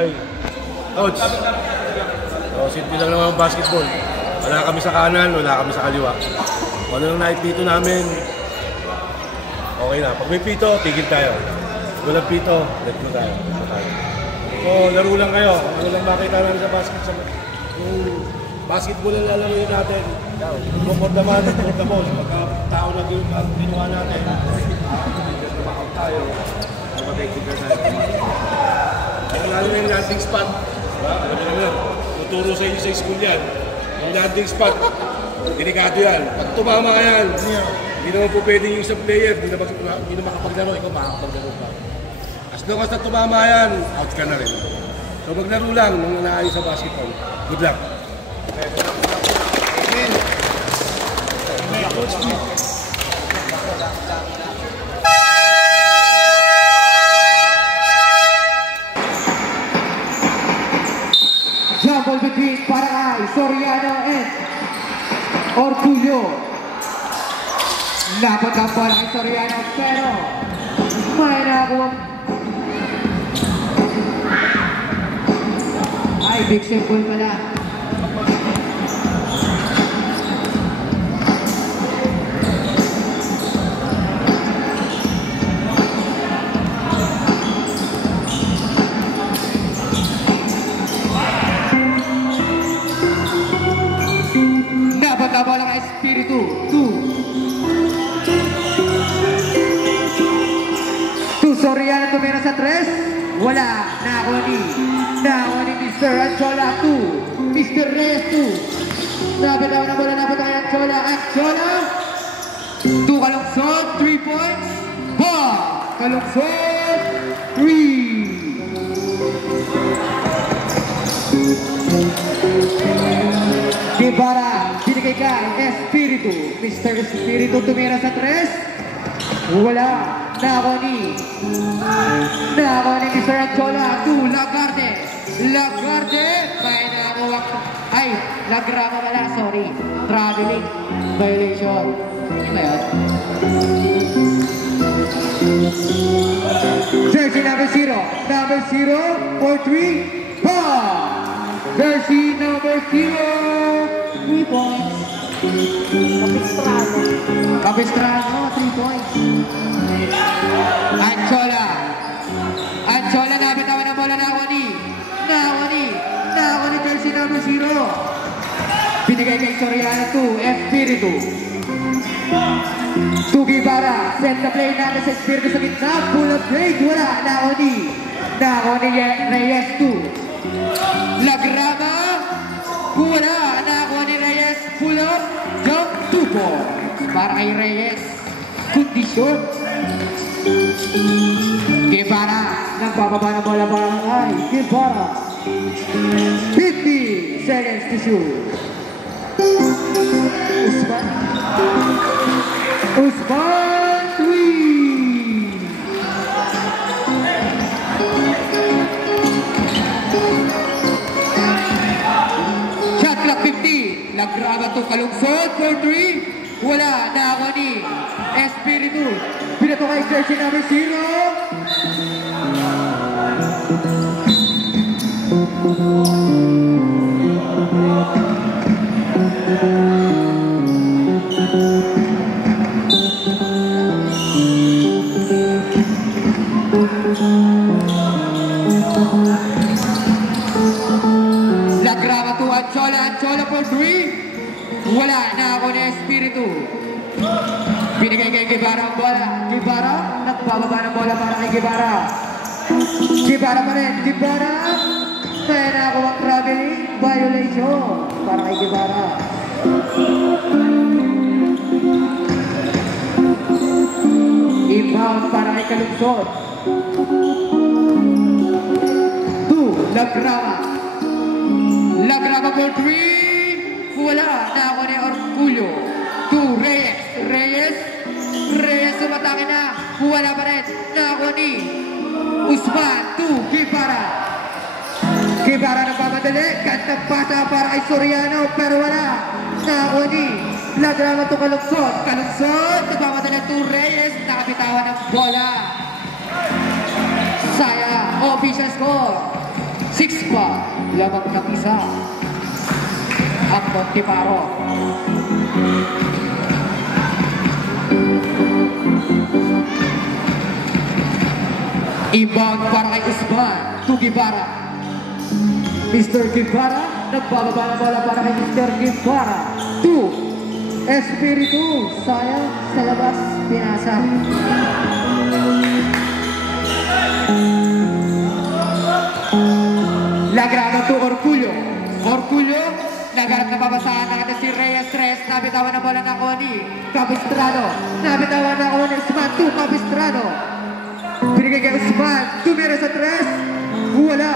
Okay. Coach. Simple lang naman ang basketball. Wala kami sa kanan, wala kami sa kaliwa. Kung ano nang naipito namin, okay na. Pag may pito, tigil tayo. Pag walang pito, let go tayo. So, laro lang kayo. Ano lang makita namin sa basketball. Yung basketball ang lalaroin natin. Bukod naman, bukod na boss. Pagka tao na ginawa natin, makaw tayo. Mag-technical tayo. Lalo na yung landing spot. Alam mo naman, tuturo sa inyo sa school yan. Yung landing spot, delikado yan. Pag tumama ka yan, hindi naman po pwede yung isang player, hindi na makapaglaro, ikaw makakapaglaro pa. As long as na tumama yan, out ka na rin. So maglaro lang nung naayos sa basketball. Good luck. Jumble between Paracay, Soriano, and Orgullo. Dapat ang Paracay, Soriano, pero may nakakuha. Ay, big simple pala. Dapat bola kay Espiritu. 2 Soriano tumira sa 3. Wala. Nakuha ni Mr. Anchola 2. Mr. Reyes 2. Nabitawan na bola. Dapat kay Anchola. 2 kalungsod. 3 points. 4 kalungsod. 3. Guevara, binigay kay Espiritu. Mr. Espiritu tumira sa 3. Wala. Nako ni Mr. Anchola. 2. Lagarde. May nakuha. Ay, Lagrama pala. Sorry. Traveling. Violation. Ano ba yun? Jersey number 0. Number 0 for 3. Jersey number 0. 3 points. Capistrano, 3 points. Anchola, nabitawan ang bola. Nakuha ni Jersey number 0. Binigay kay Soriano 2, Espiritu. Guevara, set the play natin sa Espiritu sa gitna. Pull up play, wala. Nakuha ni Reyes 2. Lagrama, wala. Nakuha ni Reyes, pull up, jump, 2 points. Para kay Reyes, kondisyon. Guevara, nagpapaba ng bola para kay Guevara. 50 seconds to shoot. Usman 3. Shot clock 50. Lagrama to kalungsod for 3. Wala. Nakuha ni Espiritu. Pinato kay jersey number 0. Lagrama to Anchola for 3. Wala. Nakuha ni Espiritu. Binigay kay Guevara ang bola. Guevara, nagbababa ng bola para kay Guevara. Guevara pa rin. Guevara, may nakuha traveling violation para kay Guevara. Inbound para kay Kalungsod. 2, Lagrama for 3. Wala. Nakuha ni Orgullo. 2, Reyes sumatake na. Wala pa rin. Nakuha ni Usman. 2, Guevara nagpapadali. Gandang pasa para kay Soriano. Pero wala. Nakuha ni Lagrama to Kalungsod. Nagpapadali 2, Reyes. Nakabitawan ng bola. Saya. Official score. 6 pa, lamang ng isa. Ang Montiparo. Inbound para kay Usman to Guevara. Mr. Guevara, nagbababa na bola para kay Mr. Guevara. 2. Espiritu, sayang sa labas, pinasa. Lagrano to Orgullo. Orgullo, nagarap na babasahan natin si Reyes Tres. Nabitawan na bola ng Oni. Capistrano. Nabitawan na Oni. Usman to Capistrano. Binigay kay Usman. Tumira sa Tres. Wala.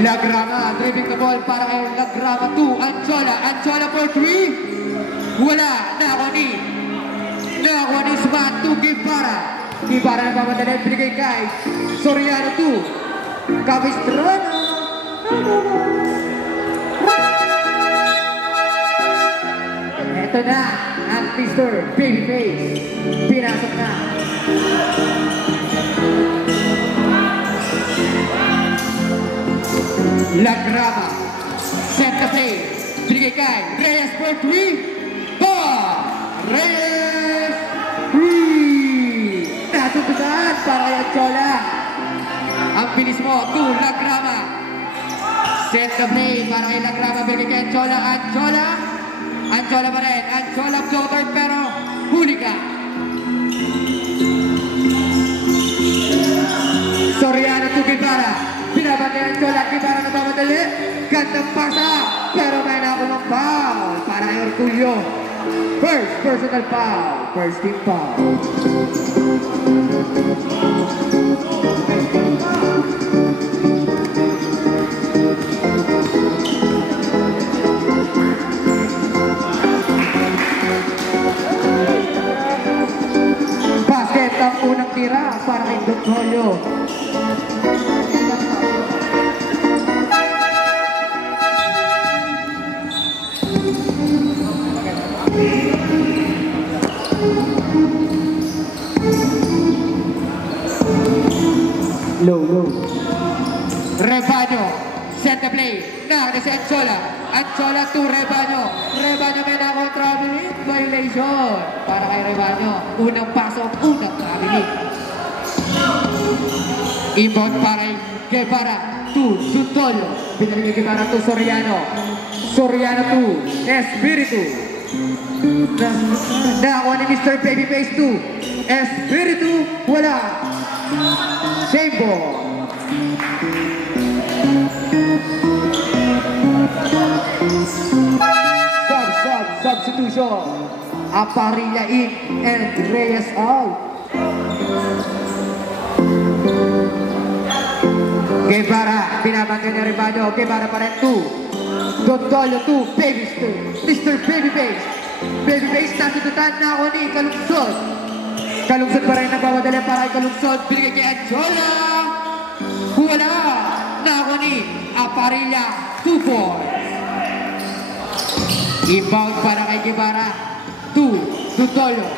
Lagrama, driving the ball para kay Lagrama 2, Anchola, Anchola for 3, wala, Nakoni Usman 2, Guevara na pamadali, binigay kay Soriano 2, Capistrano, eto na, ang Mr. Babyface, pinasok na. Lagrama, set the play, binigay kay Reyes for 3, Reyes 3, natutugan para kay Anchola. Ang bilis mo, 2, Lagrama, set the play para kay Lagrama, binigay kay Anchola, Anchola pa rin, Anchola floater pero huli ka. Soriano to Guevara. Binabantay Anchola, Guevara na pamadali. Gandang pasa, pero may nakulong foul para kay Orgullo. First personal foul, first team foul. Basket ang unang tira para kay Orgullo. Low. Rebaño, set the play. Nakakita si Anchola to Rebaño. Rebaño may na-contrabili. Violation para kay Rebaño. Unang pasok, unang traveling. Inbound para kay Guevara to Sutolo. Binalik kay Guevara to Soriano to Espiritu. Nakakuha ni Mr. Babyface to Espiritu. Wala. Save ball. Substitution. Aparilla in and Reyes out. Guevara, pinabantay ni Rebaño. Guevara pa rin 2. Dondolo 2. Mr. Babyface. Babyface nasututan na ako ni Kalungsod. Kalungsod pa rin nagbawadala para kay Kalungsod. Binigay kay Anchola. Wala. Nakoni. Aparilla. 2 points. Inbound para kay Guevara. 2. Dudolo.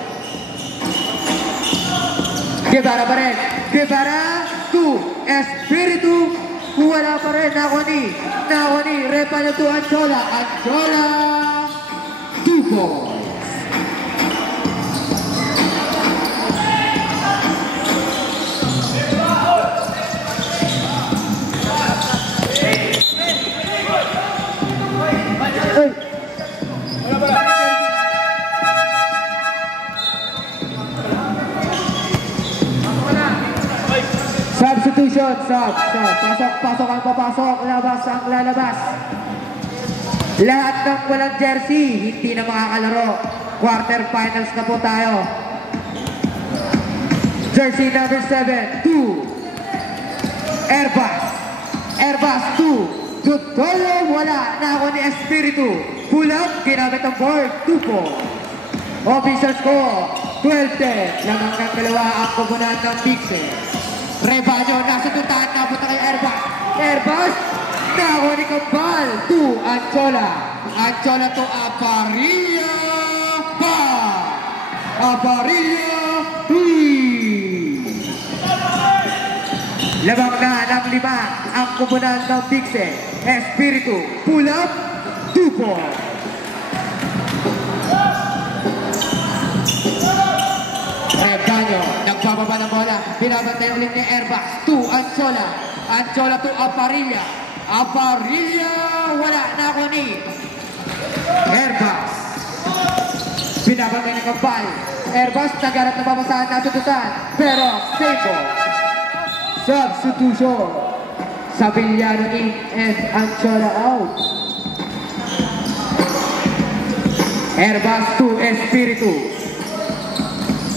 Guevara pa rin. Guevara. 2. Espiritu. Wala pa rin. Nakoni. Repaño to Anchola. 2 points. Substitution, pasok ang papasok, labas ang lalabas. Lahat ng walang jersey, hindi na makakalaro. Quarterfinals na po tayo. Jersey number 7, 2. Airbus 2. Dudolo, wala. Nako ni Espiritu. Pull up, ginamit ang board, 2 points. Official score, 12-10. Lamang ng dalawa ang kubunan ng Pixel. Rebaño, nasa tutaan, napunta kay Airbus. Nako ni Kambal, 2, Anchola. Anchola to Aparilla. Pa! Aparilla. 3. Labang na ng 5 ang kupunan ng Dixie. Espiritu. Pull up. 2 points. Rebanyo, nagbababa ng bola. Binabantay ulit ni Airbus. 2, Anchola. Anchola to Aparilla. Aparilla, wala na ako ni Airbus. Binabantay ng Kampal. Airbus, nagharap na babasahan na tututan. Pero, save. Substitution. Sabillano in and Anchola out. Airbus to Espiritu.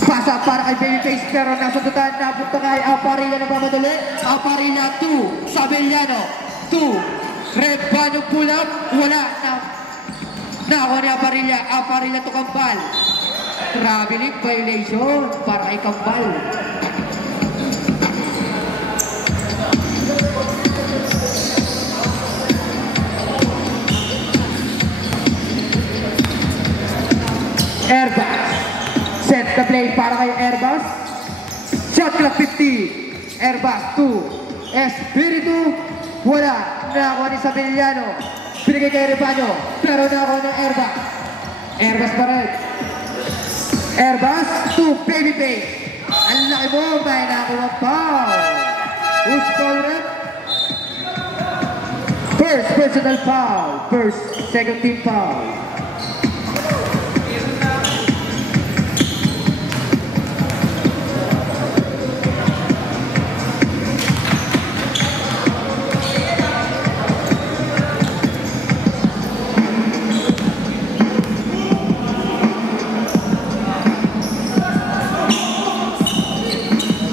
Pasa para kay Babyface pero nasa tutan na punta kay Aparilla na pamadali. Aparilla 2, Sabillano 2, Rebanyo pull up, wala na ako ni Aparilla. Aparilla to Kampal. Traveling violation para kay Kampal. Airbus. Set the play para kay Airbus. Shot clock 50. Airbus 2. Espiritu. Wala. Nakakuha ni Sabillano. Binigay kay Rebanyo. Pero nakakuha ng Airbus. Airbus pa rin. Airbus 2. Babyface. Ang laki mo. May nakakuha foul. Who's foul rin? First personal foul. First second team foul.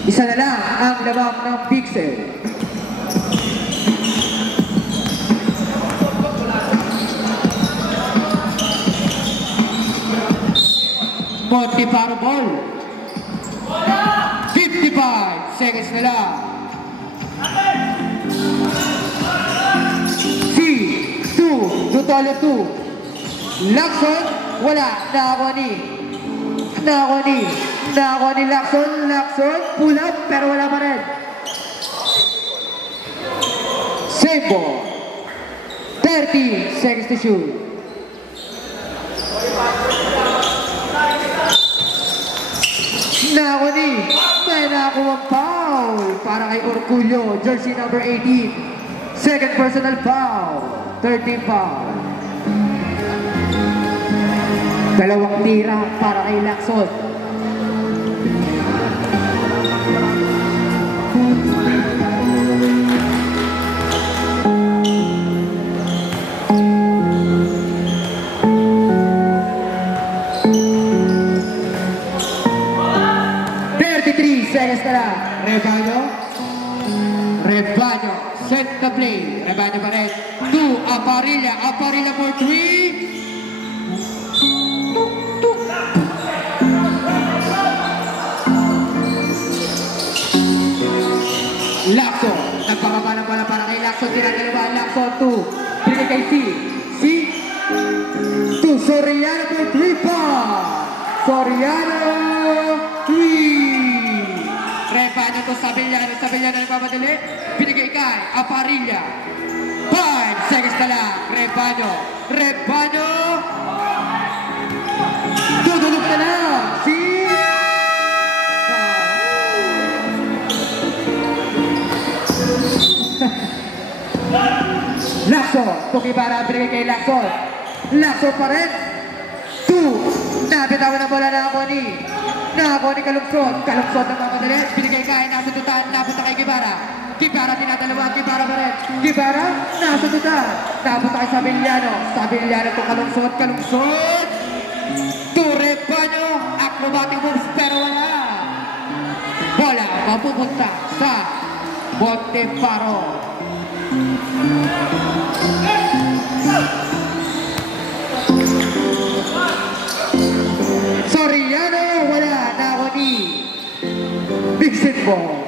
Isa na lang ang labang ng Pixel. Montiparo ball. 55 seconds na lang. C2, Dutolo 2. Lacson, wala. Nakakuha ni Lacson, pull up, pero wala pa rin. Save ball. 30 seconds to shoot. May nakakuha foul para kay Orculio, jersey number 18. Second personal foul, 13 foul. Dalawang tira para kay Lacson. Seconds na lang. Rebanyo. Set the play. Rebanyo pa rin. 2, Aparilla. Aparilla for 3. Lacson. Nagpapaba ng bola para kay Lacson. Tinagalawa. Lacson 2. Binigay kay C. 2. Soriano for 3 pa. Soriano 3. Rebanyo to Sabillano. Sabillano nagpapadali. Binigay kay Aparilla. 5 seconds na lang. Rebanyo. Dudulog na lang. Lacson. Tukibara binigay kay Lacson. Lacson pa rin. 2. Nabitawan ang bola na ako ni Kalungsod. Kalungsod na mamadali. Binigay kay nasututan. Napunta kay Gibara. Gibara tinatalawa. Gibara pa rin. Gibara nasututan. Napunta kay Sabillano. Sabillano to Kalungsod. Kalungsod. To Rebanyo. Acrobatic moves pero wala. Bola mapupunta sa Montiparo. Soriano, wala na ako ni Big Sit Ball.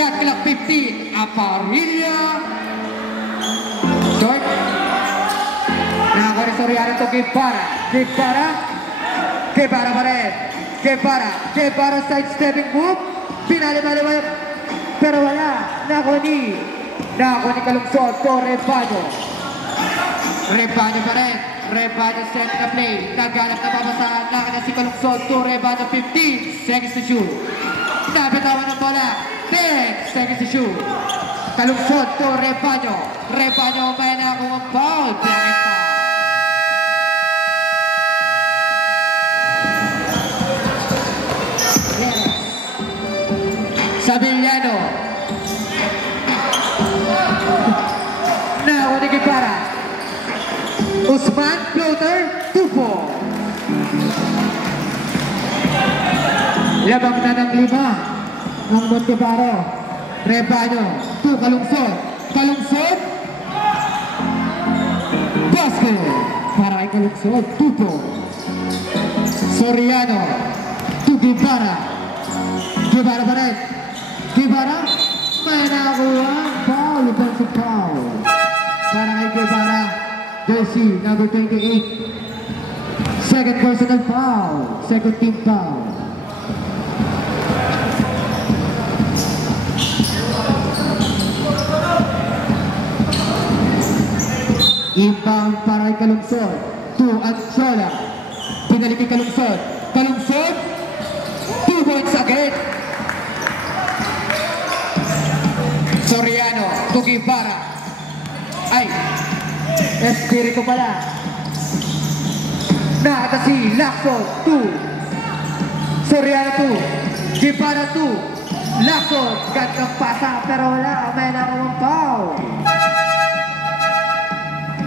Shot clock 15. Aparilla. Short. Nakakuha ni Soriano to Guevara. Guevara pa rin. Guevara side-stepping move. Pinali-mali-mali. Pero wala. Nakakuha ni Kalungsod to Rebaño. Rebaño pa rin. Rebaño set na play. Naghanap na babasahan. Nakana si Kalungsod to Rebaño. 15 seconds to shoot. Nabitawan ng bola. 10 seconds to shoot. Kalungsod to Rebaño. Rebaño may nakuha ang foul. Black foul. Sabillano. Now, ni Guevara. Usman, floater, 2-4. Labang na ng 5 ang Montevaro. Rebaño, 2, Kalungsod. Basket. Para kay Kalungsod, 2-4. Soriano, 2, Guevara pa rin. Guevara, may nakuha. Foul, offensive foul. Para kay Guevara, jersey number 28. Second personal foul. Second team foul. Inbound para kay Kalungsod. 2, Anchola. Pinalik kay Kalungsod. 2 points again. Soriano to Guevara. Ay, Espiritu pala. Nakatasi, Lacson, 2. Soriano 2. Guevara 2. Lacson, gandang pasa pero wala. May nakamang foul.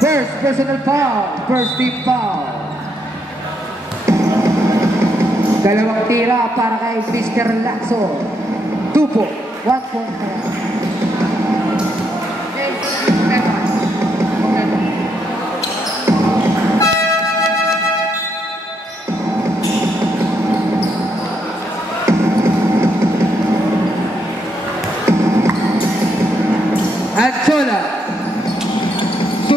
First personal foul. First team foul. Dalawang tira para kay Mr. Lacson. 2 po. 1 point. Anchola.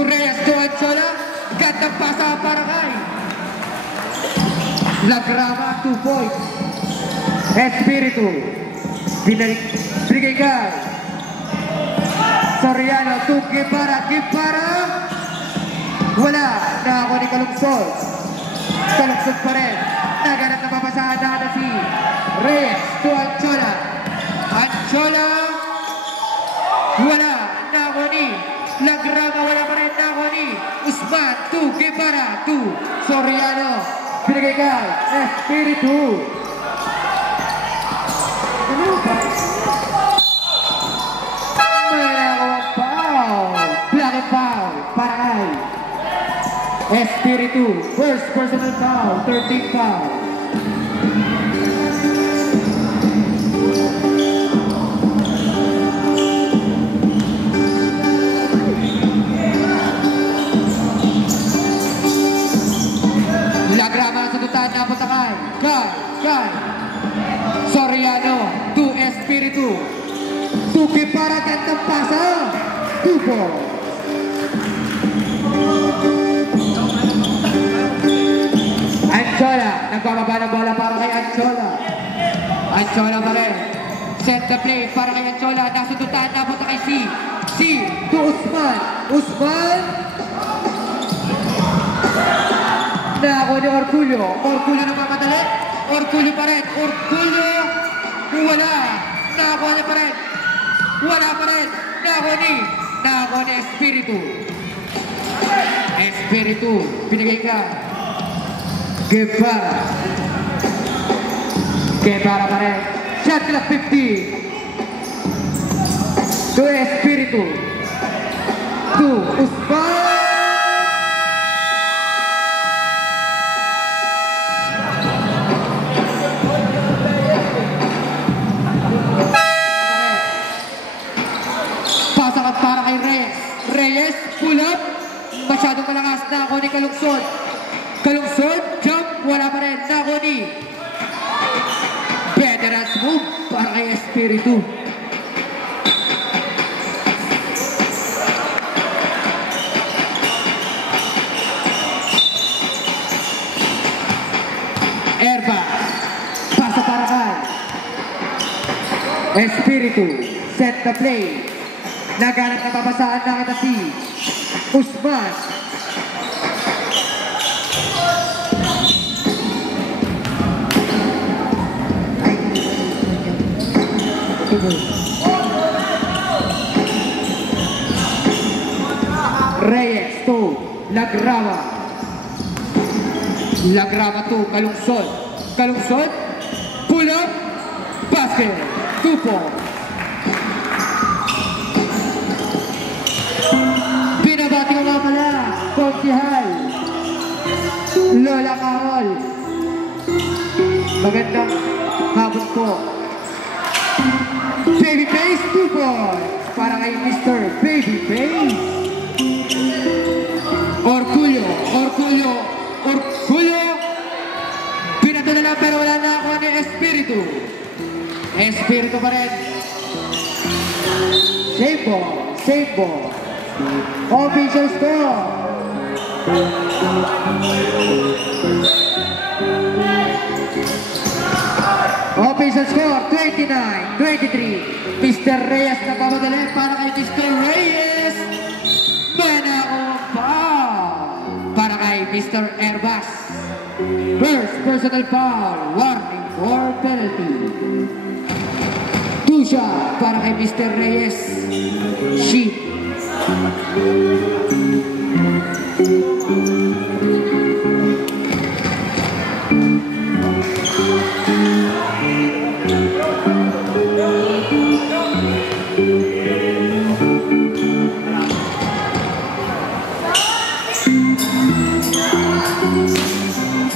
Reyes to Anchola. Gandang pasa para kay Lagrama, 2 points. Espiritu. Binigay kay Soriano to Guevara. Wala. Nakakuha ni Kalungsod. Kalungsod pa rin. Naganap na papasahan na si Reyes to Anchola. Wala. Nakakuha ni Lagrama. Wala pa rin. Nakakuha ni Usman to Guevara to Soriano. Binigay kay Espiritu. Black foul para kay Espiritu. First personal foul. 13 foul. Lagrama sa tutaan na punta kay Soriano to Espiritu. Tuki para gandang pasa. 2-4. Anchola. Nagbababa ng bola para kay Anchola. Anchola pa rin. Set the play para kay Anchola. Nasa tutaan na punta kay C to Usman. Nako ni Orgulyo na mamadali. Orgulyo pa rin. Wala. Nako niya pa rin. Wala pa rin. Nako ni Espiritu. Pinigay ka. Guevara pa rin. Shot clock 50. To Espiritu. To Usman. Para kay Reyes, pull up. Masyadong malakas na ako ni Kalungsod. Jump, wala pa rin. Na ako ni Veterans move para kay Espiritu. Espiritu, set the play. Naganap na babasaan na kita si Usman. Reyes to Lagrava. Lagrava to Kalungsod. Kalungsod, pull up, basket, 2 points. Binabati ko nga pala, Konsihal Lola Carol. Magandang hapon po. Baby Face, 2 points para kay Mr. Baby Face. Orgulyo, Orgulyo, Orgulyo. Pinato na lang pero wala na ako ni Espiritu. Espiritu pa rin. Save ball, save ball. Official score. Official score, 29-23. Mr. Reyes na pamadali para kay Mr. Reyes. Manakong foul para kay Mr. Airbus. First personal foul, warning for penalty. 2 shot para kay Mr. Reyes. Sheep.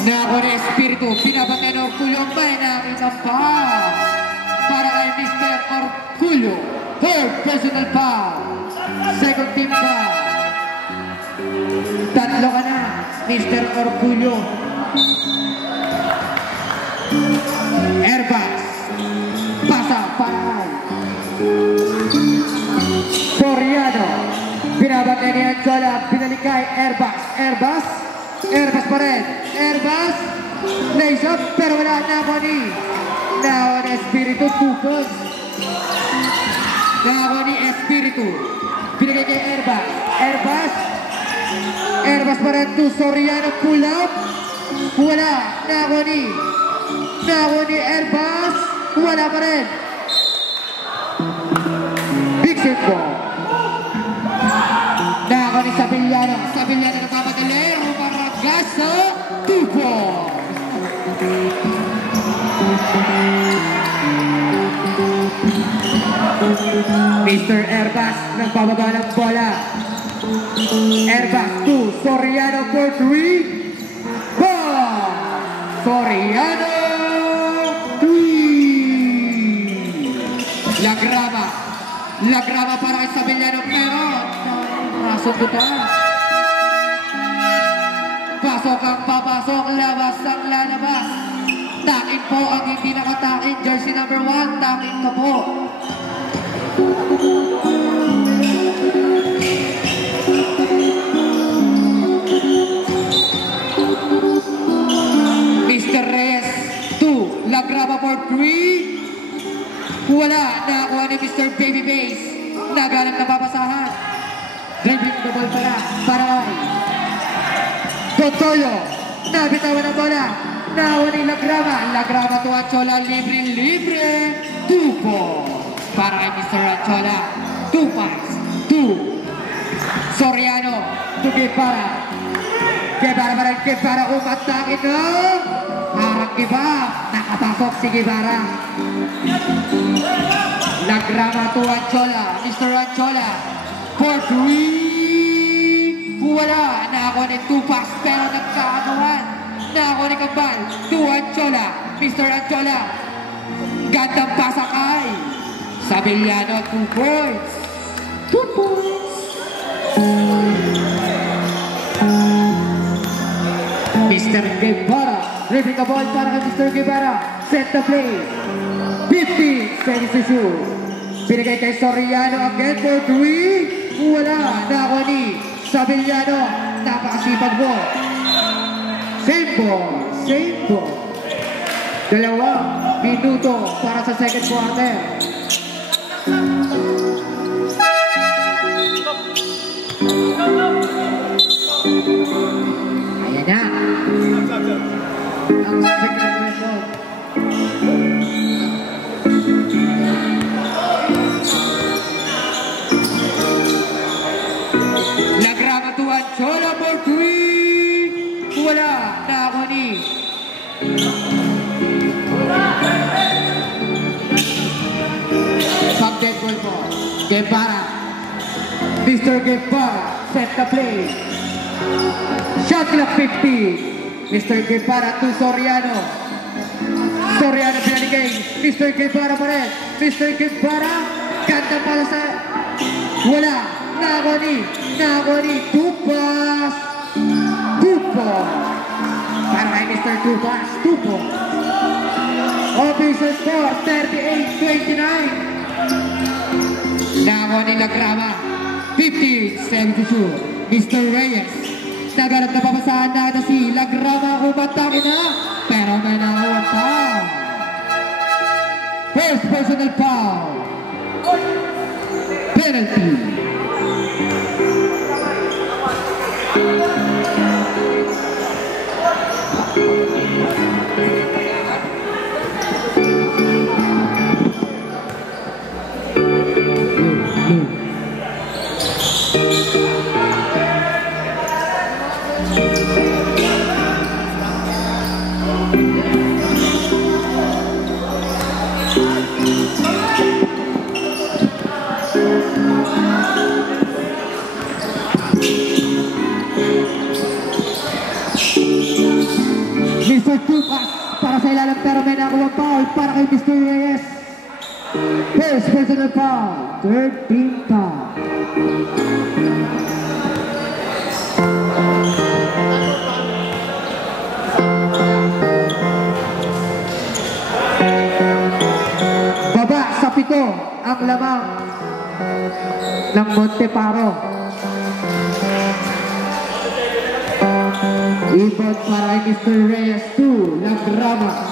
Nako na Espiritu, pinapatay ng Orgulyo ang bayan na pa para kay Mr. Orgulyo. Third personal foul. Second team foul. Tatlo ka na, Mr. Orgulyo. Airbus. Pasa para Soriano. Pinapatay ni Anzola, binalik kay Airbus. Airbus. Airbus pa rin. Airbus. Lays up, pero wala na ako ni. Now, Espiritu, 2 points. Now, ni Espiritu. Binigay kay Airbus. Airbus. Airbus pa rin to Soriano, pull up. Wala. Now, ni Airbus. Wala pa rin. Big set ball. Now, ni Sabillano. Sabillano na kapatilero para Gaso. 2 points. Mr. Airbus nagpababa ng bola. Airbus 2, Soriano for 3. Ball! Soriano 3. Lagrava para kay Sabillano pero nasundutan. Pasok ang papasok, labas ang lalabas. Takin po ang hindi nakatakin. Jersey number 1, takin ka po. Mr. Reyes 2, Lagrava for 3. Wala, nakakuha ni Mr. Babyface. Naganap na papasahan. Dribbling the ball pala para ay Totoyo. Nabitawan ang bola. Nakakuha ni Lagrava. Lagrava to Anchola, libre-libre. 2 points para kay Mr. Anchola. 2 points. 2. Soriano to Guevara. Guevara umatakin na. Harang iba. Nakapasok si Guevara. Lagrava to Anchola. Mr. Anchola for 3. Wala. Nakakuha ni 2 pass pero nagkakatawa. Nakakuha ni Kambal to Anchola. Mr. Anchola. Gandang pasakay. Sabillano 2 points. 2 points. Mr. Guevara. Ripping the ball para kay Mr. Guevara. Set the play. 50. Seconds to shoot. Binigay kay Soriano again for 3. Wala. Nakakuha ni Sabillano. Napakasipag mo. Same ball. 2 minuto para sa second quarter. Ayan na. Ang second result. Lagrama to Anchola for 3. Wala na ako ni. Pag-dead ball po. Guevara. Mr. Guevara set the play. Shot clock 50. Mr. Guevara to Soriano. Soriano pinaligay. Mr. Guevara pa rin. Mr. Guevara. Ganda pala sa... Wala. Nakoni. Tupas. Tupo. Para kay Mr. Tupas. Tupo. Official score 38-29. Nakoni Lagrama. 50-72. Mr. Reyes. Naganap na papasahan na ito si Lagrama. Umatake na. Pero may nakawang foul. First personal foul. Penalty. Mr. Tupas para sa ilalim pero may nakuha foul para kay Mr. Reyes. First personal foul, third team foul. Baba sa 7 ang lamang ng Monteparo. Ibon para kay Mr. Reyes 2, Lagrama.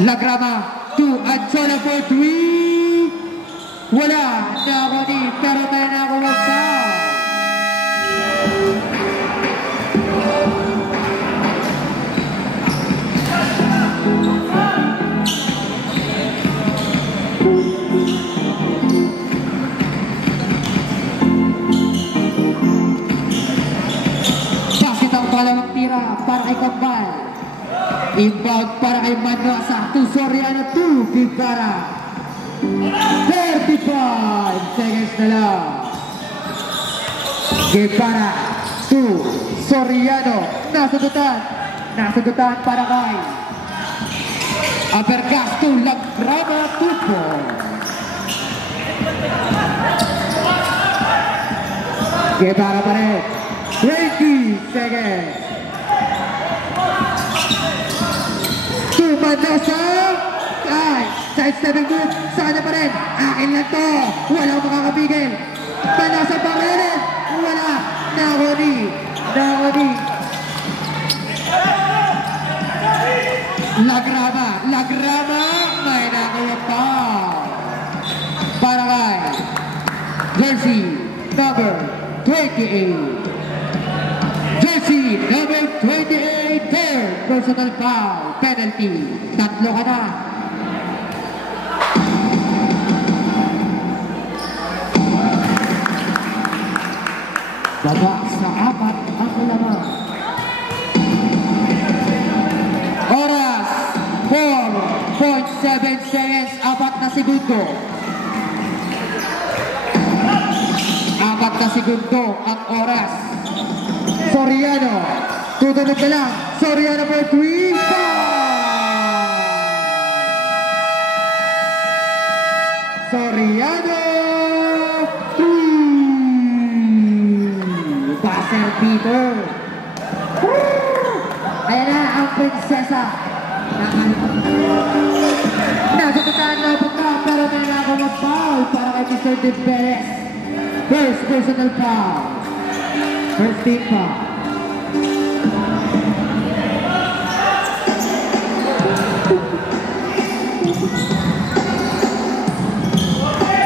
Lagrama 2, Anchola for 3. Wala na ako ni, pero tayo na ako mag-foul. Dalawang tira para kay Kambal. Inbound para kay Manosa. To Soriano, to Guevara. 35 seconds na lang. Guevara to Soriano. Nasagutan para kay Abergas to Lagrama Tupo. Guevara pa rin. 20 seconds. To Manosa. Ay, side stepping move. Sa kanya pa rin. Akin lang to. Walang makakapigil. Manosa pa rin. Wala. Nakoni. Lagrama. May nakuha pa. Para kay jersey number 28. Jersey number 28, third personal foul, penalty. 3 ka na. Baba sa 4 ang lamang. Oras 4.7 seconds, 4 na segundo. 4 na segundo ang oras. Soriano, tutunog na lang. Soriano for 3, Soriano 3. Buzzer beater. Ayan na ang prinsesa. Nasagutan na punta pero may nakuha foul para kay Mr. De Perez. First personal foul. First team foul.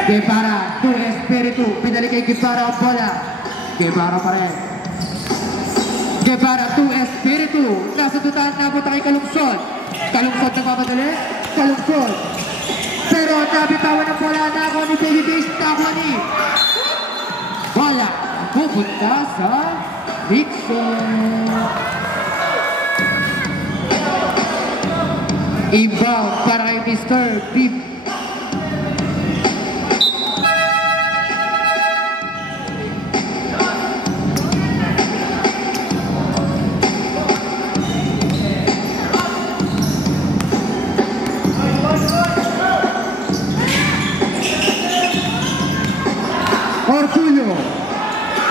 Guevara to Espiritu. Pinali kay Guevara ang bola. Guevara pa rin. Guevara to Espiritu. Nasa tutaan na punta kay Kalungsod. Kalungsod nagmamadali. Kalungsod. Pero nabitawan ang bola na ako ni Babyface. Nakuha ni bola. Pupunta sa Dixon. Inbound para kay Mr. Beef.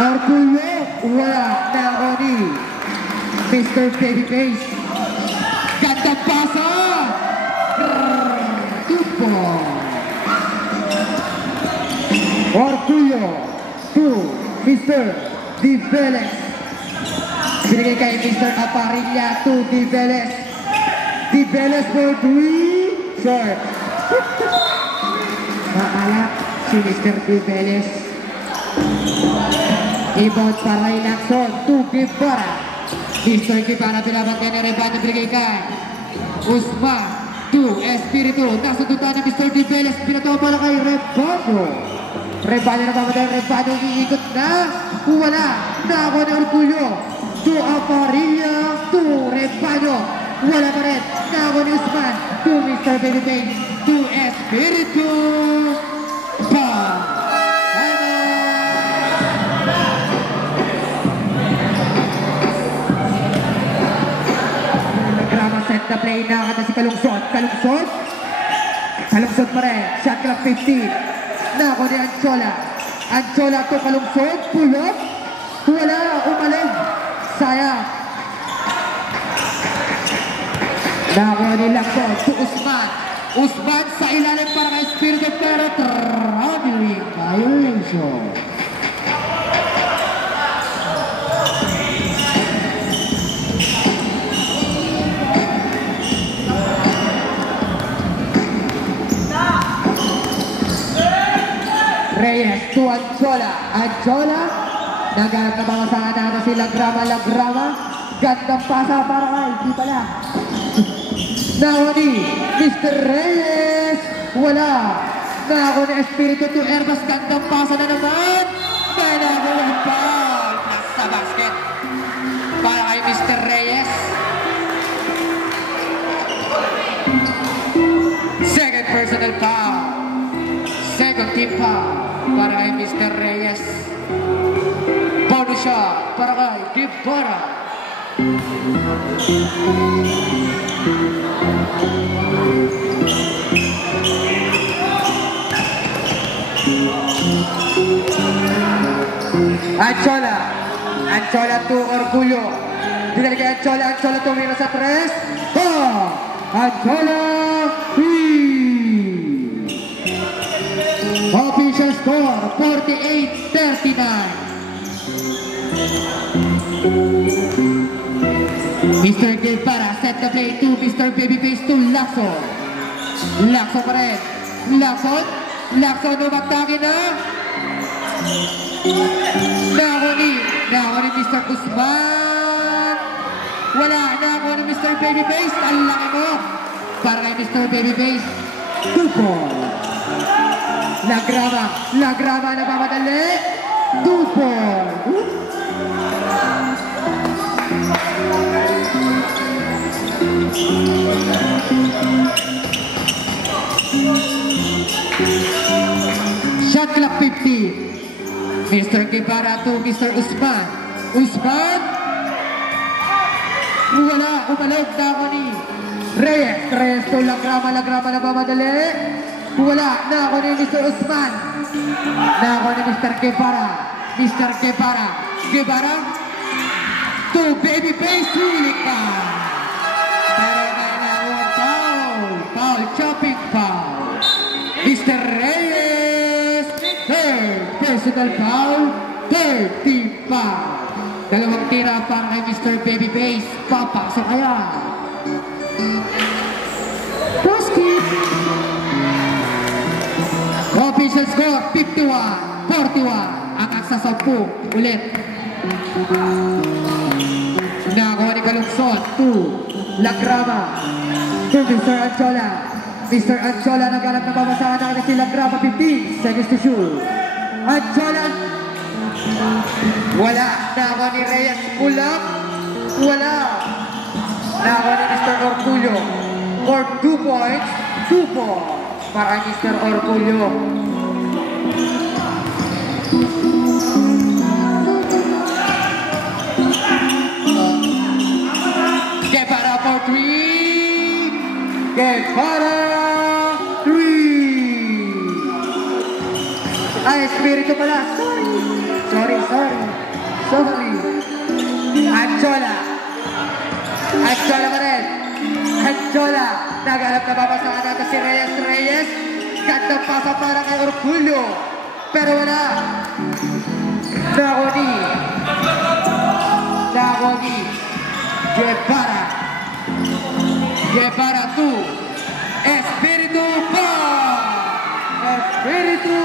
Orgullo, wala na ako ni Mr. Babyface. Gandang pasa! Tupo! Orgullo to Mr. Diveles. Binigay kay Mr. Aparilla to Diveles. Diveles for 3. Short. Makalak si Mr. Diveles. Ibon para Lacson to Guevara. Mr. Guevara pinabagyan ni Rebano, binigay kay Usman to Espiritu. Nasa tutaan ni Mr. Diveles, pinatawa para kay Rebano. Rebano na mamadal, Rebano iikot na. Wala na ako ng Orgullo to Aparilla to Rebano. Wala pa rin na ako ni Usman to Mr. Babyface to Espiritu. Set na play na kata si Kalungsod. Kalungsod. Kalungsod pa rin. Shot clock 15. Nako ni Anchola. Anchola to Kalungsod. Pull up. Wala. Umalig. Sayang. Nako ni Lacson to Usman. Usman sa ilalim para kay Espiritu, pero traveling violation. Reyes to Anchola. Anchola. Naghanap na mga saan na si Lagrama. Gandang pasa para kay. Di pala. Nako ni Mr. Reyes. Wala. Nako ni Espiritu to Herbas. Gandang pasa na naman. May nagawang foul. Nasa basket. Para kay Mr. Reyes. Second personal foul. Second team foul para kay Mr. Reyes. Bonus shot para kay Guevara. Anchola. Anchola to Orgullo. Binalik kay Anchola. Anchola to Mira sa 3. Anchola. Official score, 48-39. Mr. Guevara set the play to Mr. Babyface to Lacson. Lacson pa rin. Lacson umaktake na. Nako ni Mr. Usman. Wala, nako ni Mr. Babyface. Ang laki mo. Para kay Mr. Babyface. 2-4. Lagrama na mamadali. 2-4. Shot clock 15. Mr. Guevara to Mr. Usman. Usman. Wala, umalig na ako ni Reyes to Lagrama na mamadali. Wala na ako ni Mr. Usman. Na ako ni Mr. Guevara. Mr. Guevara to Babyface. Sulit ka. Pero na foul. Chopping foul. Mr. Reyes. Third personal foul. Third team foul. Dalawang tira para kay Mr. Babyface. Papasok kaya. Basket. Official score. 51-41. Angat sa 10 ulit. Nakuha ni Kalungsod. 2. Lagrama. To Mr. Anchola. Mr. Anchola naghanap na babasahan na kasi Lagrama. 15 seconds to shoot. Anchola. Wala. Nakuha ni Reyes. Pulang. Wala. Nakuha ni Mr. Orculio. For 2 points. 2 points. Para Mr. Orculio. Guevara for 3. Guevara 3. Ay, Espiritu pala. Sorry. Anchola pa rin. Anchola. Naghanap na babasahan natin si Reyes. Gandang pasa para kay Orculio. Pero wala. Nagoni. Guevara 2. Espiritu 4. Espiritu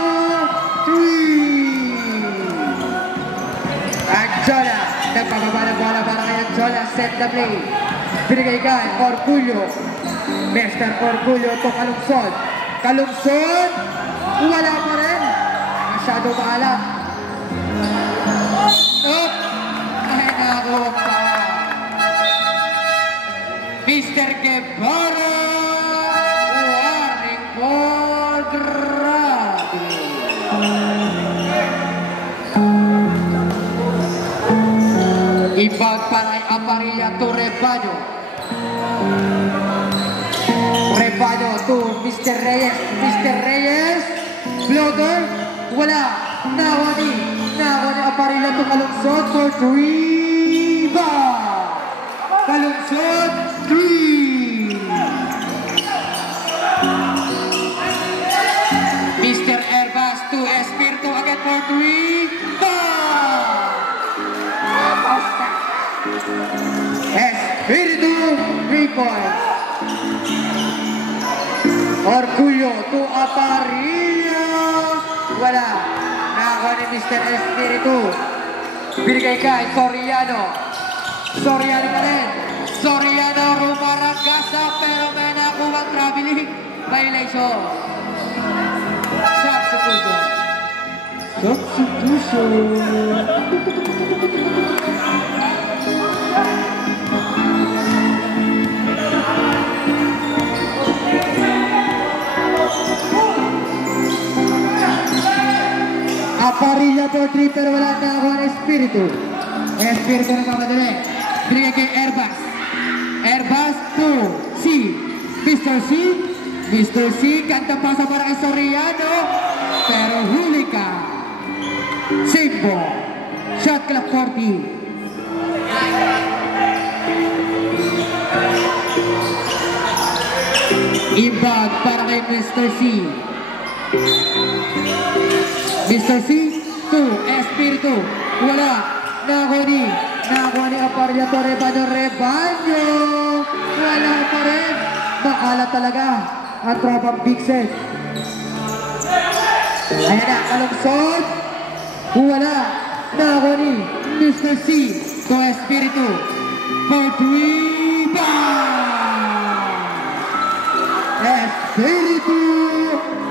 3. Anchola. Nagpapaba ng bola para kay Anchola. Set the play. Binigay kay Orculio. Mr. Orculio to Kalungsod. Wala pa rin. Masyado maalam. Ay nako pa. Mr. Guevara. Warning for grabe. Inbound para kay Aparilla to Rebaño. Rebaño to Mr. Reyes. Floater. Wala. Nawani Aparilla to Kalungsod for 3. Kalungsod 3. Mr. Herbas to Espiritu again for 3. Espiritu 3 points. Orculio to Aparilla. Wala. Nakakuha ni Mr. Espiritu. Binigay kay Soriano pa rin. Soriano rumaragasa pero may nakuha traveling violation. Substitution. Aparilla for 3 pero wala na ako ng Espiritu na mamadali. Binigay kay Herbas to Mr. C kanta pasa para kay Soriano pero huli ka. Simbo. Shot clock 40. Inbound para kay Mr. C. Mr. C to Espiritu. Wala. Nakuha ni Aparilla to Rebaño. Wala pa rin. Maalat talaga ang tropang big set. Ayan na. Kalungsod. Wala. Nakuha ni Mr. C to Espiritu for 3. Espiritu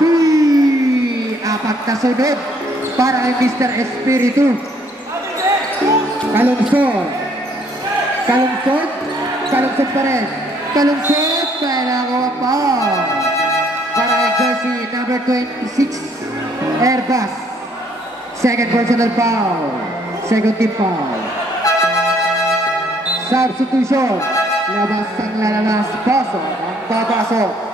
3. Apat na sunod para kay Mr. Espiritu. Kalungsod pa rin. Kaya nakuha pa para kay jersey number 26 Herbas. Second personal foul. Second team foul. Substitution. Labas ang lalabas. Papasok.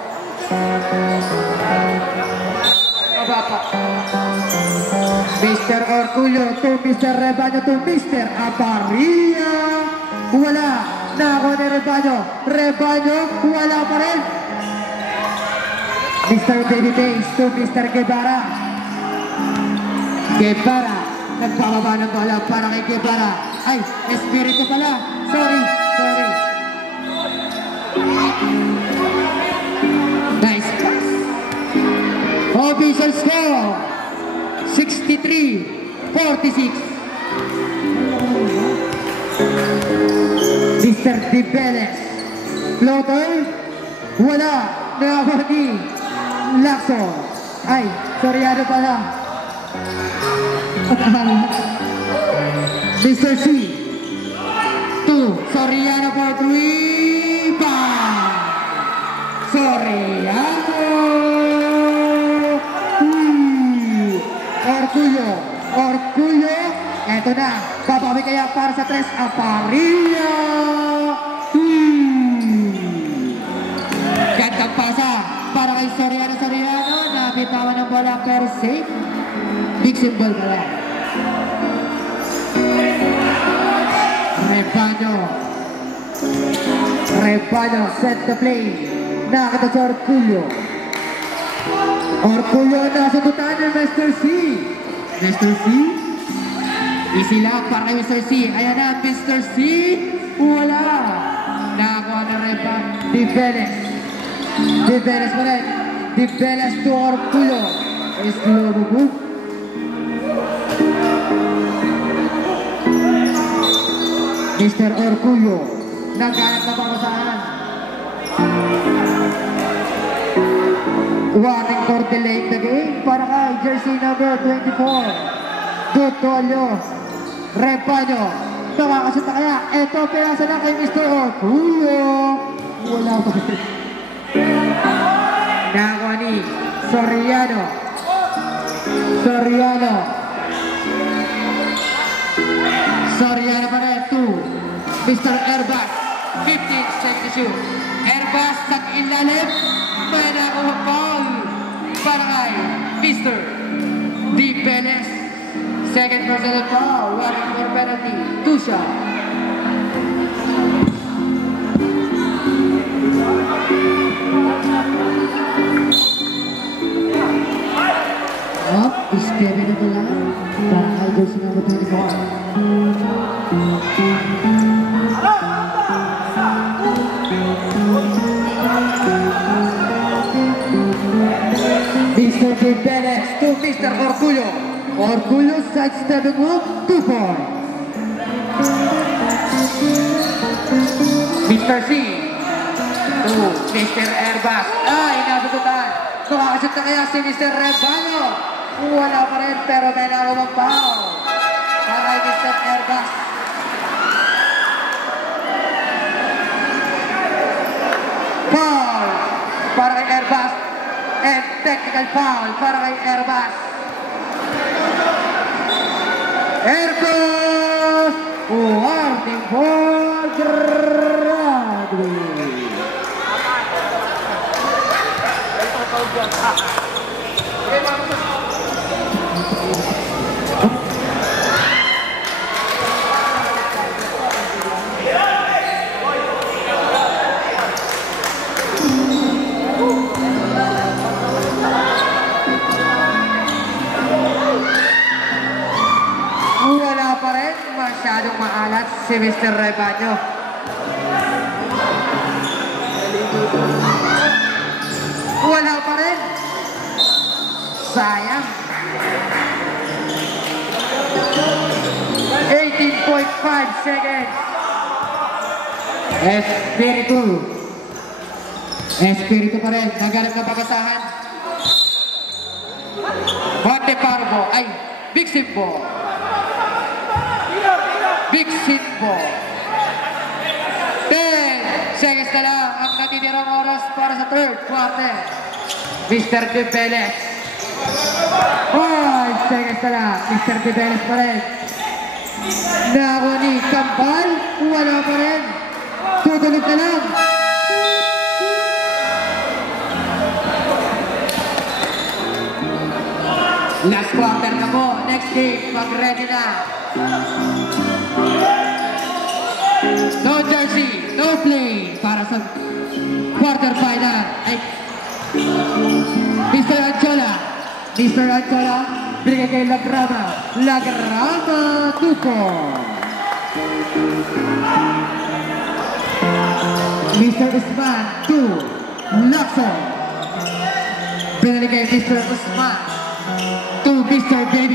Mr. Orculio to Mr. Rebaño to Mr. Aparilla. Wala. Nakuha ni Rebaño. Wala pa rin. Mr. Baby Days to Mr. Guevara. Nagpababa ng bola para kay Guevara. Ay, Espiritu pala. Sorry. Nice pass. Official score. 63-46. Mr. Dibeles. Floater. Wala. Nakapati. Lakso. Ay, sorry ano pala. Mr. C. 2. Soriano for 3. 5. Soriano. Orgullo. Eto na. Babawi kaya para sa 3. Aparilla. Gandang pasa para kay Soriano. Nabitawan ng bola pero safe. Big symbol ka lang. Repano set the play. Nakita sa Orgullo. Nasa tutaan ng Mr. C. Easy lang para kay Mr. C. Ayan na, Mr. C. Wala. Nakakuha na Repan. Dibeles pa rin. Dibeles to Orgullo. Slow move. Mr. Orgullo. Naghanap na pangusahan. Warning for delay the game para kay jersey number 24. Dutolio. Repano. Nakakasita kaya. Ito pinasa na kay Mr. Orgullo. Wala pa rin. Nakakuha ni Soriano. Soriano pa rin. 2. Mr. Airbus. 15 seconds to shoot. Airbus sa ilalim. May nakuha ball para kay Mr. Dibeles. Second personal foul. Warning for penalty. 2 shot. Kevin na pala para kay jersey number 24. Mr. Dibeles to Mr. Orgullo. Orgullo sidestepping move, 2 points. Mr. C to Mr. Airbus. Ay, nabututan. Makakasita kaya si Mr. Repano. Wala pa rin pero may nakawang foul. Para kay Mr. Airbus. Foul para kay Airbus. And technical foul para kay Airbus. Airbus! Warning for Bradley. Masyadong maalat si Mr. Repano. Wala pa rin. Sayang. 18.5 seconds. Espiritu pa rin. Naghanap na pagkasahan. Monte Parbo. Ay, Big Simbo. Big Simbo. 10 seconds na lang ang natitirang oras para sa third quarter. Mr. Dibeles. 5 seconds na lang. Mr. Dibeles pa rin. Nako ni Kampal. Wala pa rin. Tutulog na lang. Last quarter na po. Next game. Mag-ready na. No jersey, no play para sa quarter final. Ay, Mr. Anchola, binigay kay Lagrama, Tuco. Mr. Usman, 2, Lakso. Binigay kay Mr. Usman, 2, Mr. David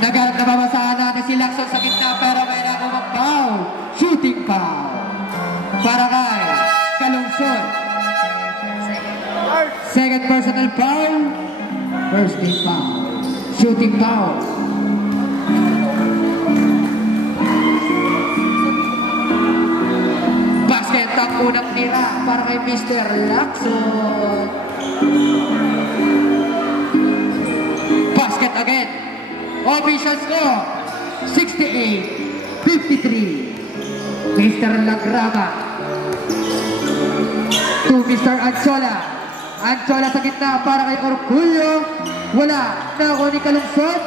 Nababasahan natin si Lacson sa gitna pero may nagawang foul. Shooting foul. Para kay Kalungsod. Second personal foul. First team foul. Shooting foul. Basket ang unang tira para kay Mr. Lacson. Basket again. Official score 68-53. Mr. Lagrama to Mr. Anchola. Anchola sa gitna para kay Orgullo. Wala. Nako ni Kalungsod.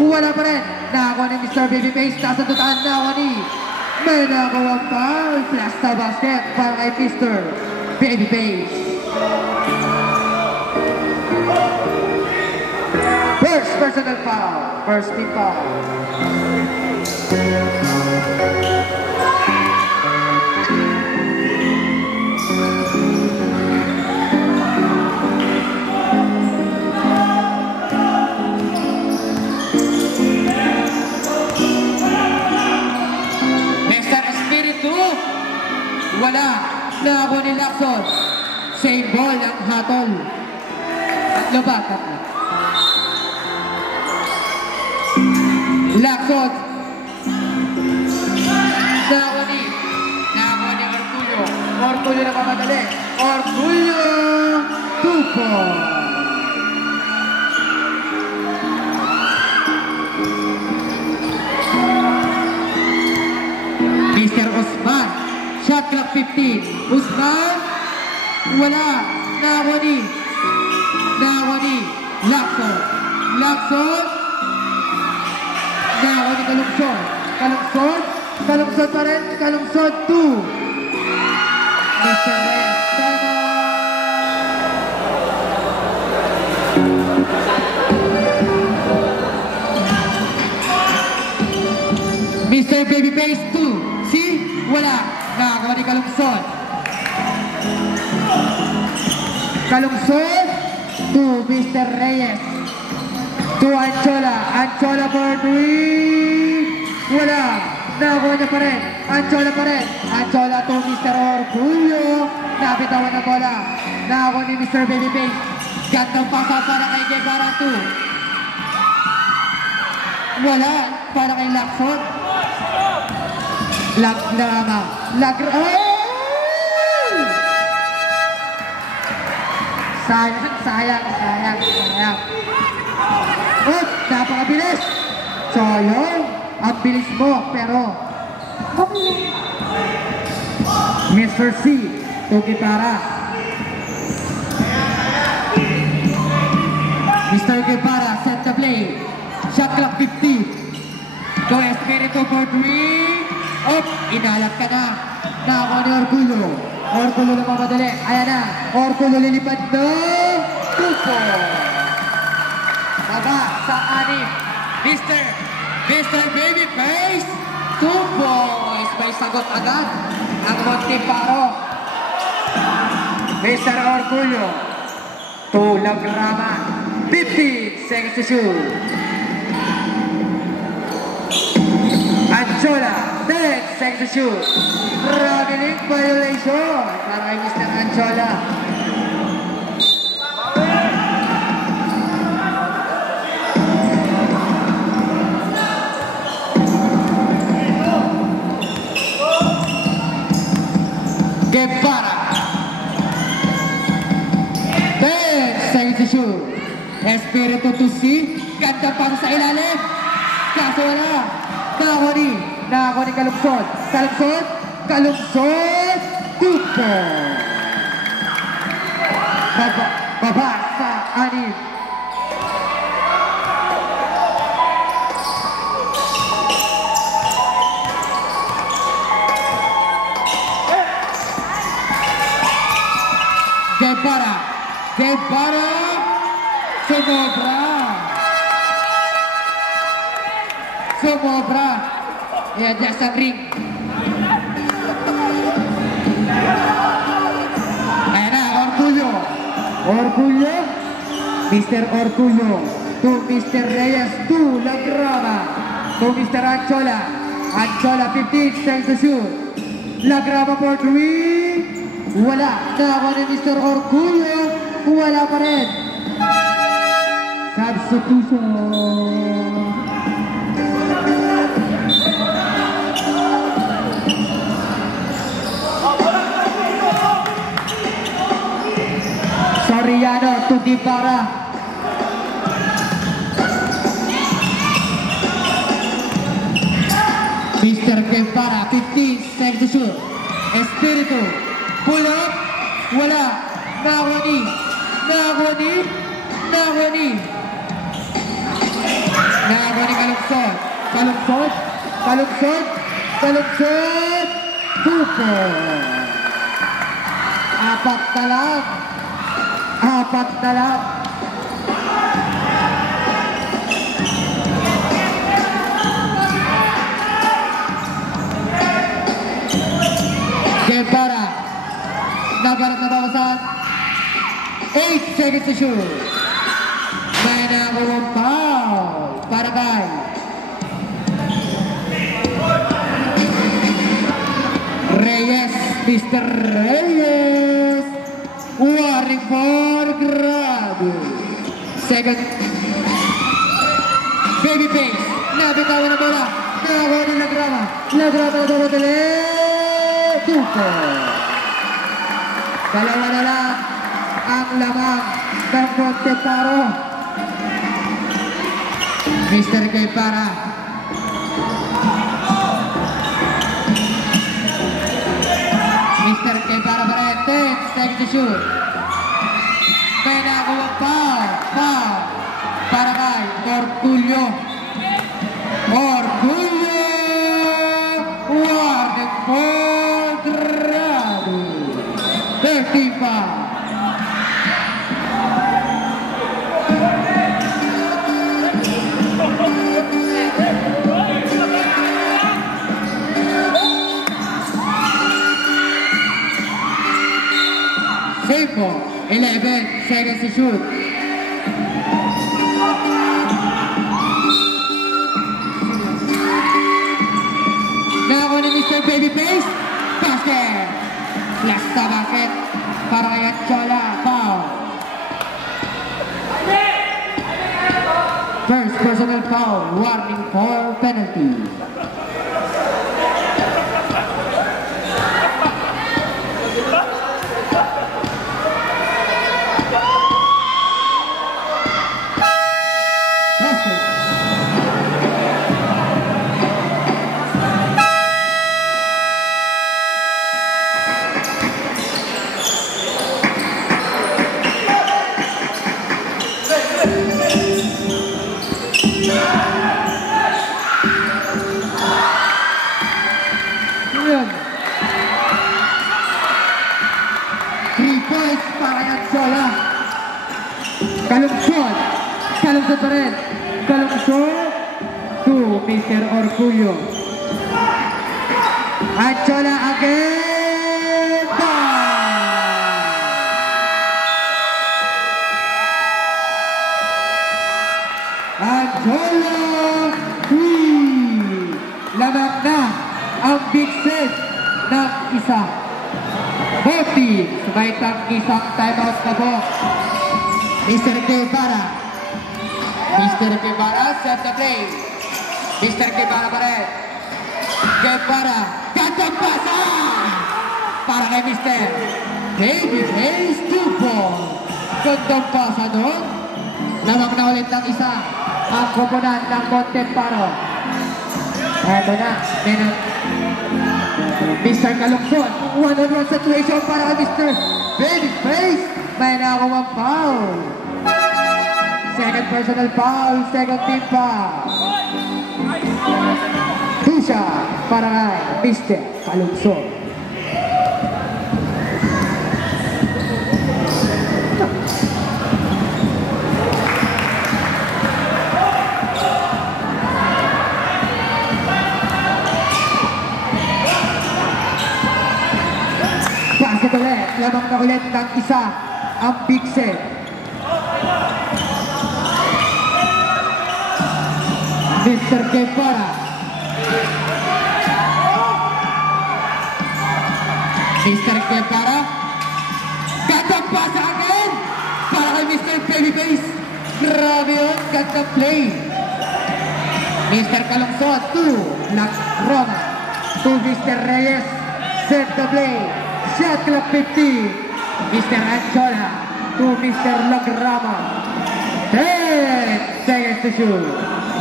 Wala pa rin. Nako ni Mr. Babyface. Kasandutaan nako ni may nakawang foul. Plasta basket para kay Mr. Babyface. First personal foul. First team foul. Mr. Espiritu. Wala. Nako ni Lacson. Same ball ang hatol. Tatlo ba? Tatlo. Lacson. Nako ni Orgullo. Orgullo na mamadali. Orgullo. 2 points. Mr. Osman. Shot clock 15. Osman. Wala. Nako ni Lacson. Lacson. Nako ni Kalungsod. Kalungsod pa rin. Kalungsod 2. Mr. Reyes. Tama. Mr. Babyface 2. See? Wala. Nako ni Kalungsod. Kalungsod to Mr. Reyes. To Anchola. Anchola for 3. Wala. Nakuha niya pa rin. Anchola pa rin. Anchola to Mr. Orgullo. Napitawan na bola. Nakuha ni Mr. Babyface. Gandang pasa para kay Guevara 2. Wala. Para kay Lacson. Lagrama. Sayang. Oh, napakabilis. Sayang. Ang bilis mo, pero Mr. C. to Guevara. Mr. Guevara set the play. Shot clock 50. To Espiritu for 3. Up, inalap ka na. Nako ni Orgullo. Orgullo na mamadali. Ayan na. Orgullo lilipad na. 2 points. Baba sa 6. Mr. Babyface. 2 points. May sagot agad ang Montiparo. Mr. Orgullo. To Lagrama. 15 seconds to shoot. Anchola. 10 seconds to shoot. Traveling violation para kay Mr. Anchola. Guevara. 10 seconds to shoot. Espiritu to see. Ganda pa sa ilalim. Kaso wala. Nako ni Kalungsod. Kalungsod. 2 points. Baba sa 6. Guevara. Sumobra. Yan dyan sa ring. Ayan na, Orgullo. Mr. Orgullo. to Mr. Reyes, 2 Lagrava, to Mr. Anchola. Anchola 15 seconds to shoot. Lagrava for 3. Wala. Nakakuha ni Mr. Orgullo. Wala pa rin. Substitution. Soriano to Guevara. Mr. Guevara, 15 seconds to shoot. Espiritu, pull up, wala. Nahuni, Nahuni, Nahuni. Nahuni kalugsod, kalugsod, kalugsod, kalugsod. Tupo. Apat na lang. Apat na lang. Guevara. Nagarat na bawasan. 8 seconds to shoot. May nakuwang foul. Para kay Reyes. Mr. Reyes. Warning for grab. Second. Baby face. Nabitawan na bola. Nakakuha ni Lagrava. Lagrava na tumatali. Tupo. Dalawa na lang ang lamang ng Monteparo. Mr. Guevara. Mr. Guevara pa rin. 10 seconds to shoot. May nakuha foul. Foul. Para kay Orgullo. Orgullo. Warning for grado. 13 foul. Seipo, 11 seconds to shoot. Nakakuha ni Mr. Babyface. Basket. Last na basket. Para kay Anchola. Foul. First personal foul. Warning for penalty. Kalungsod. Kalungsod pa rin. Kalungsod to Mr. Orgullo. Anchola again. Anchola 3. Lamang na ang big set ng isa. 40. Sumaitang isang timeout na po. Mr. Guevara. Mr. Guevara set the play. Mr. Guevara pa rin. Guevara. Gandang pasa! Para kay Mr. Babyface Tupo. Gandang pasa doon. Lamang na ulit ng isa. Ang koponan ng Monteparo. Eto na. Mr. Kalungsod. One-on-one situation para kay Mr. Babyface. May nakuwang foul. Second personal foul, second team foul. Tusha para kay Mr. Kalungsod. Basket ulit, lamang na ulit ng isa ang big set. Mr. Guevara. Mr. Guevara. Gandang pasa again para kay Mr. Babyface. Grabe yun, gandang play. Mr. Calungsod to Black Roma. To Mr. Reyes. Set the play. Shot clock 50. Mr. Anchola to Mr. Lagrama. 10 seconds to shoot.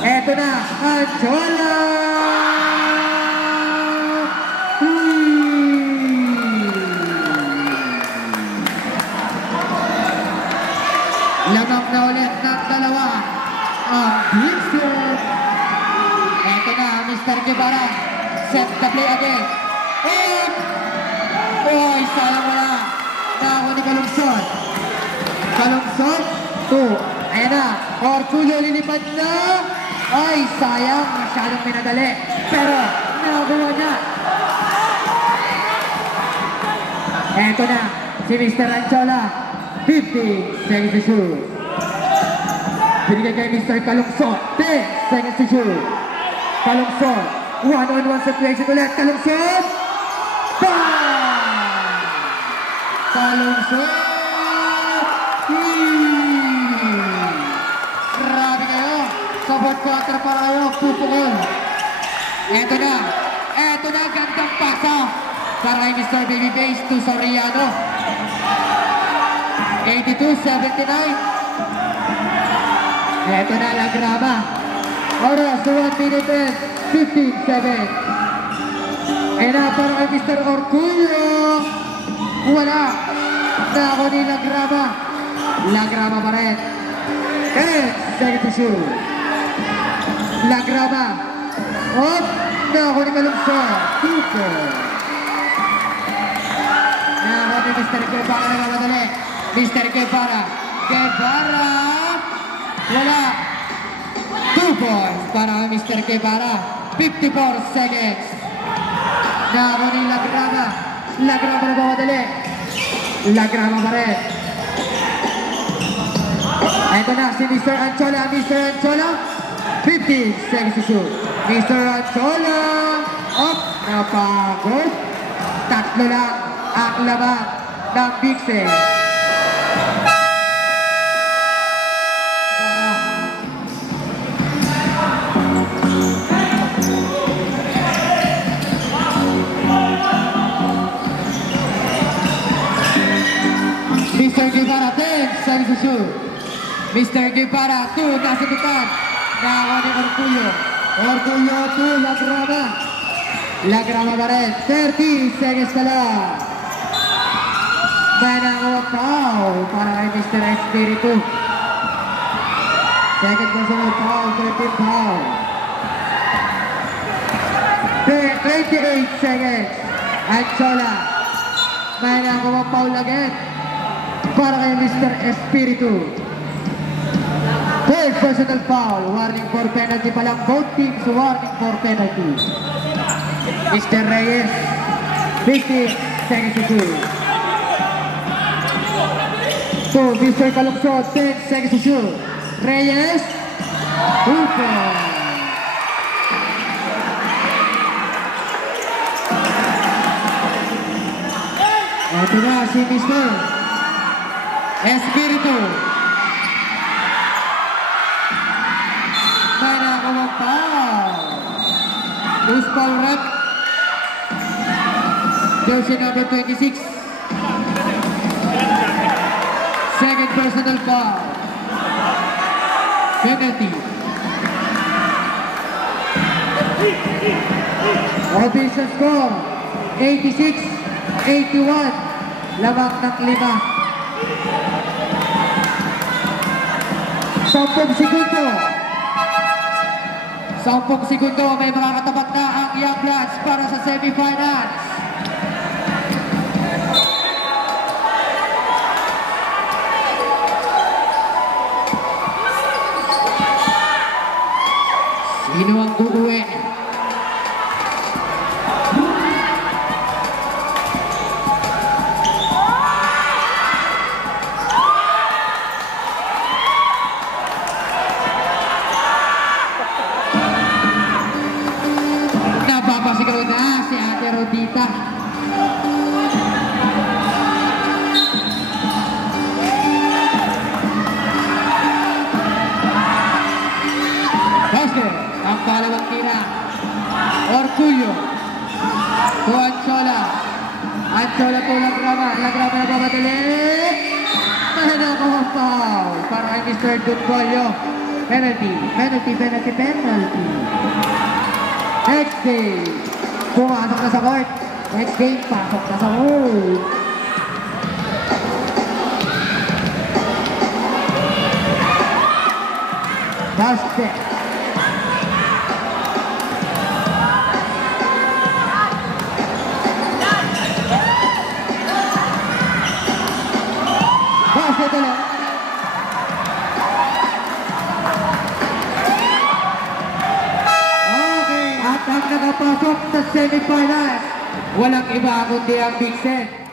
Eto na, Anchola! Lamang na ulit ng dalawa ang Vincent. Eto na, Mr. Guevara. Set the play again. And oy, sayang wala. Nako ni Calungsod. Calungsod. 2. Ayan na. Orcullo lilipad na. Ay, sayang. Masyadong minadali. Pero, nakakuha niya. Eto na. Si Mr. Anchola. 50 seconds to shoot. Binigay kay Mr. Calungsod. 10 seconds to shoot. Calungsod. 1-on-1 situation ulit. Calungsod. Bang! Calungsod. Grabe kayo. Sabot quarter para kayo. Pupukol. Eto na. Eto na. Gandang pasa. Para kay Mr. Babyface to Soriano. 82-79. Eto na. Lagrama. Oras. 1 minute and 15 seconds. Ayan na para kay Mr. Orcullo. Wala. Nako ni Lagrama. Lagrama pa rin. 10 seconds to shoot. Lagrama. Op. Nako ni Calungsod. 2-4. Nako ni Mr. Guevara na mamadali. Mr. Guevara. Guevara. Wala. 2 points para Mr. Guevara. 54 seconds. Nako ni Lagrama. Lagrama na mamadali. Lagrama pa rin. Ito na si Mr. Anchola. Mr. Anchola. 15 seconds to shoot. Mr. Anchola. Up. Napagod. 3 lang ang laban ng Bigsen. Mr. Guevara, 10 seconds to shoot. Mr. Guevara, 2, nasubukan. Nako ni Orcullo. Orcullo, 2, Lagrama. Lagrama pa rin. 30 seconds na lang. May nakawa foul para kay Mr. Espiritu. Second personal foul, 13 foul. 28 seconds. Anchola. May nakawa foul again para kay Mr. Espiritu. Third personal foul. Warning for penalty pa lang. Both teams warning for penalty. Mr. Reyes. 50 seconds to shoot. So, Mr. Calungsod, 10 seconds to shoot. Reyes. Hooper. Ito na si Mr. Espiritu. May nakawang foul. Loose foul rep. Jersey number 26. Second personal foul. Penalty. Official score 86-81. Lamang ng 5. 10 segundo. 10 segundo. May makakatapat na ang Young Bloods para sa semifinals. Sino ang uuwi? Basket, ang dalawang tira. Orgullo. To Anchola. Anchola to Lagrama. Lagrama na babatili. Mahina ko ang foul. Para kay Mr. Dutbolio. Penalty. Next game. Pumasok na sa court. Next game, pasok na sa court. Basket. Basket ulit. Okay. At ang nakapasok sa semifinals, walang iba kundi ang Big Sen.